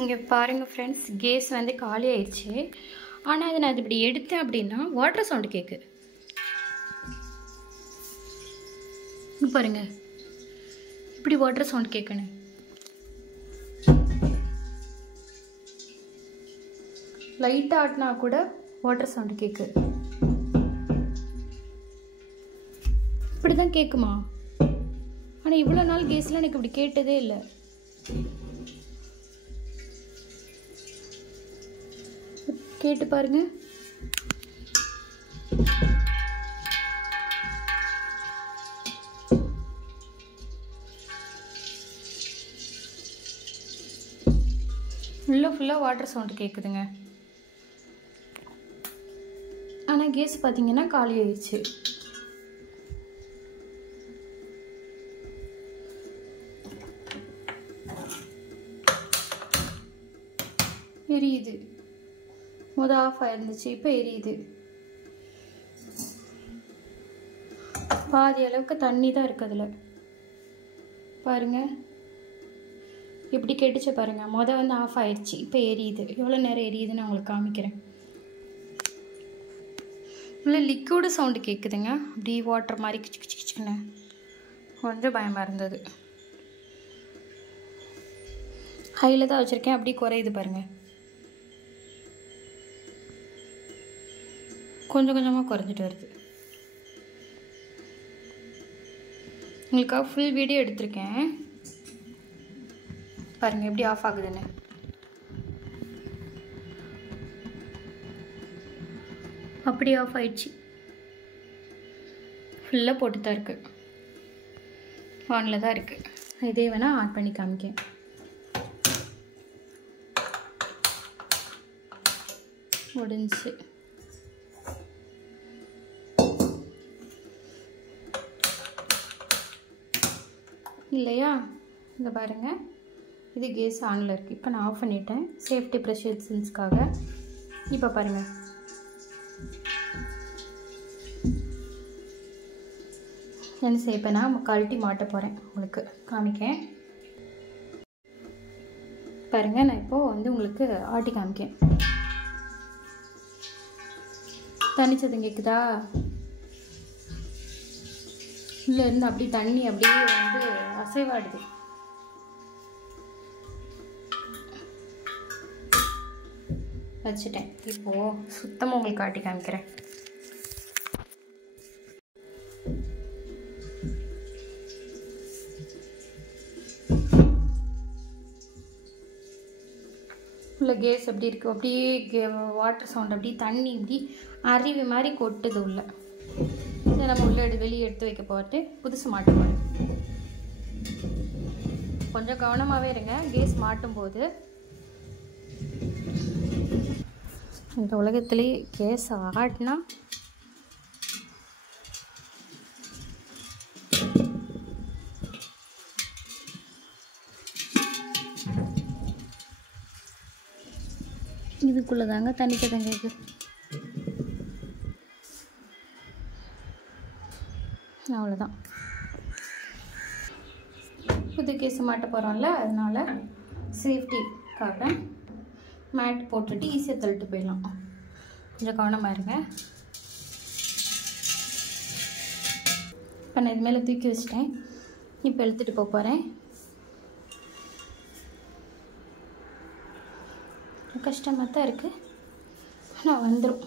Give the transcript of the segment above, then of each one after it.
இங்கே பாருங்கள் friends, case வந்து காலி ஆயிடுச்சு. ஆனால் அதை நான் இப்படி எடுத்தேன் அப்படின்னா வாட்டர் சவுண்டு கேட்குது. பாருங்கள், இப்படி வாட்டர் சவுண்ட் கேட்கணும். லைட்டாக ஆட்டினா கூட வாட்டர் சவுண்டு கேட்குது. இப்படி தான் கேட்குமா? ஆனால் இவ்வளோ நாள் கேஸில் எனக்கு இப்படி கேட்டதே இல்லை. கேட்டு பாருங்க. ஃபுல்லாக வாட்டர் சவுண்டு கேட்குதுங்க. ஆனால் கேஸ் பார்த்தீங்கன்னா காலி ஆயிடுச்சு. எரியுது. ஆஃப் ஆயிருந்துச்சு, இப்போ எரியுது. பாதி அளவுக்கு தண்ணி தான் இருக்குது அதில். பாருங்க எப்படி கெட்டுச்சு பாருங்க. வந்து ஆஃப் ஆயிடுச்சு, இப்போ எரியுது. எவ்வளோ நேரம் எரியுதுன்னு நான் உங்களுக்கு காமிக்கிறேன். இல்லை லிக்விடு சவுண்டு கேட்குதுங்க, அப்படி வாட்டர் மாதிரி கிச்சு கிச்சு கிச்சுன்னு. கொஞ்சம் பயமாக இருந்தது. ஹையில் தான் வச்சுருக்கேன், அப்படி குறையுது பாருங்கள். கொஞ்சம் கொஞ்சமாக குறைஞ்சிட்டு வருது. உங்களுக்காக ஃபுல் வீடியோ எடுத்திருக்கேன் பாருங்கள் எப்படி ஆஃப் ஆகுதுன்னு. அப்படி ஆஃப் ஆயிடுச்சு. ஃபுல்லாக போட்டு தான் இருக்குது, ஆனில் தான் இருக்குது. இதே வேணால் ஆன் பண்ணி காமிக்கேன். முடிஞ்சு இல்லையா? இங்கே பாருங்கள், இது கேஸ் ஆனில் இருக்குது. இப்போ நான் ஆஃப் பண்ணிட்டேன் சேஃப்டி ப்ரிகாஷன்ஸ்க்காக. இப்போ பாருங்கள், என்ன செய்ய நான் கழட்டி மாட்ட போகிறேன், உங்களுக்கு காமிக்கேன். பாருங்கள், நான் இப்போது வந்து உங்களுக்கு ஆட்டி காமிக்கேன். தண்ணிச்சதும் கேட்குதா? உள்ளே இருந்து அப்படி தண்ணி அப்படியே வந்து அசைவாடுது. வச்சுட்டேன். இப்போது சுத்தமாக உங்களுக்கு காட்டி காமிக்கிறேன். உள்ள கேஸ் எப்படி இருக்குது, அப்படியே வாட்டர் சவுண்ட், அப்படியே தண்ணி இப்படி அருவி மாதிரி கொட்டுது உள்ள. சரி, நம்ம உள்ளே வெளியே எடுத்து வைக்க போட்டு புதுசு மாட்ட போகிறேன். கொஞ்சம் கவனமாகவே இருங்க கேஸ் மாட்டும் போது. இந்த உலகத்துலேயே கேஸ் ஆட்டினா இதுக்குள்ளே தாங்க தண்ணி கதங்க. அவ்வளோதான். புது கேஸ் மாட்ட போகிறோம்ல, அதனால் சேஃப்டிக்காக மேட் போட்டுட்டு ஈஸியாக தள்ளிட்டு போயிடலாம். கொஞ்சம் கவனமாக இருங்க. இப்போ நான் இது மேலே தூக்கி வச்சிட்டேன். இப்போ எடுத்துகிட்டு போக போகிறேன். கஷ்டமாக தான் இருக்குது, நான் வந்துடும்.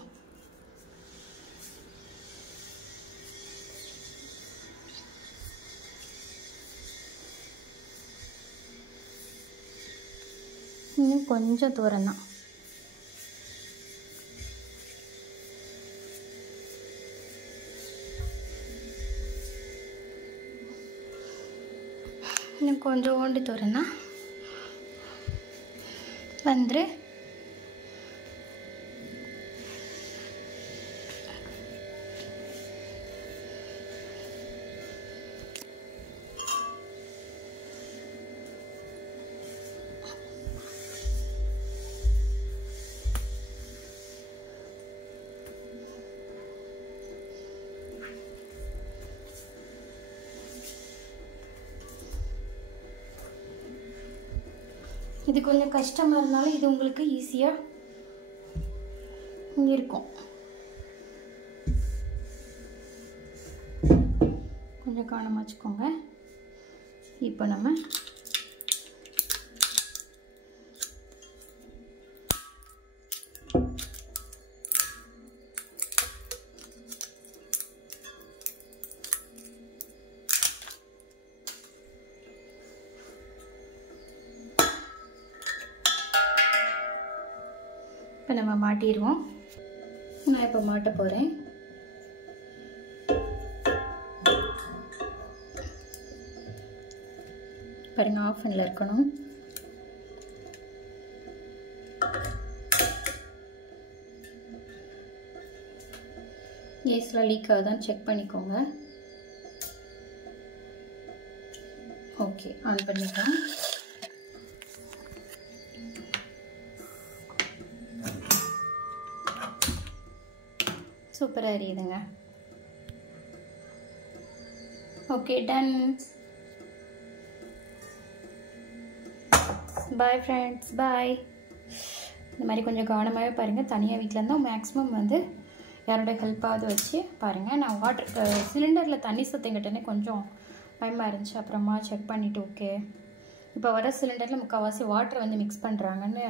இன்னும் கொஞ்சம் தூரம் தான். இன்னும் கொஞ்சோண்டு தூரம் தான் வந்துரு. இது கொஞ்சம் கஷ்டமாக இருந்தாலும் இது உங்களுக்கு ஈஸியாக இருக்கும். கொஞ்சம் கவனமாக வச்சுக்கோங்க. இப்போ நம்ம மாட்டிடுவோம். நான் இப்போ மாட்ட போகிறேன். பாருங்க, ஆஃப் பண்ணல இருக்கணும். கேஸ்லாம் லீக் ஆகுதான்னு செக் பண்ணிக்கோங்க. ஓகே, ஆன் பண்ணிக்கலாம். சூப்பராக எரியுதுங்க. Okay, done. Bye friends, bye. இந்த மாதிரி கொஞ்சம் கவனமாகவே பாருங்கள். தனியாக வீட்டில் இருந்தால் மேக்ஸிமம் வந்து யாரோட ஹெல்ப்பாவது வச்சு பாருங்கள். நான் வாட்டர் சிலிண்டரில் தண்ணி சத்தம் கிட்டனே கொஞ்சம் பயமாக இருந்துச்சு. அப்புறமா செக் பண்ணிவிட்டு ஓகே, இப்போ வர சிலிண்டரில் முக்கால்வாசி வாட்டர் வந்து மிக்ஸ் பண்ணுறாங்கன்னு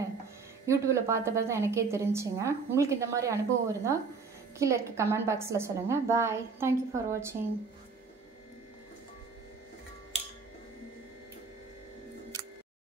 யூடியூப்பில் பார்த்த பிறகு தான் எனக்கே தெரிஞ்சுங்க. உங்களுக்கு இந்த மாதிரி அனுபவம் இருந்தால் கீழே இருக்க கமெண்ட் பாக்ஸில் சொல்லுங்கள். பாய். தேங்க்யூ ஃபார் வாட்சிங்.